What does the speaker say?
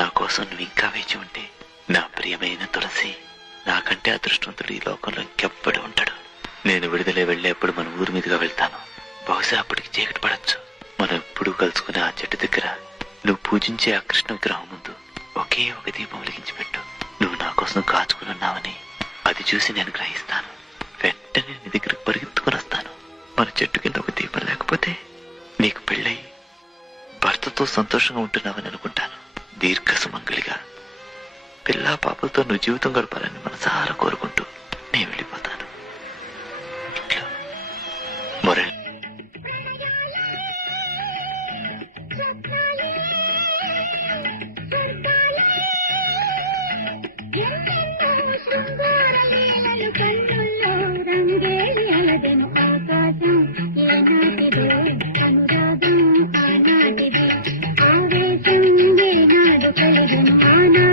నా కోసం నువ్వు ఇంకా వేచి ఉంటే, నా ప్రియమైన తులసి, నాకంటే అదృష్టవంతుడు ఈ లోకంలో ఇంకెప్పుడు ఉంటాడు. నేను విడుదల వెళ్ళేప్పుడు మన ఊరి మీదుగా వెళ్తాను. బహుశా అప్పటికి చీకటి పడచ్చు. మనం ఎప్పుడూ కలుసుకునే ఆ చెట్టు దగ్గర నువ్వు పూజించే ఆ కృష్ణ విగ్రహం ముందు ఒకే ఒక దీపం వెలిగించి పెట్టు. నువ్వు నా కోసం కాచుకుని ఉన్నావని అది చూసి నేను గ్రహిస్తాను. వెంటనే నీ దగ్గరకు పరిగెత్తుకుని వస్తాను. మన చెట్టు కింద ఒక దీపం లేకపోతే నీకు పెళ్ళై భర్తతో సంతోషంగా ఉంటున్నావని అనుకుంటాను. దీర్ఘ సుమంగళిగా పిల్లా పాపలతో నువ్వు జీవితం గడపాలని మనసారా కోరుకుంటూ నేను వెళ్ళిపోతాను. ఇట్లా మురళి. ఆకాశం ఏనాటిదో అనురాగం ఆనాటిది ఆవేశం ఏనాడు కలిగిన ఆనా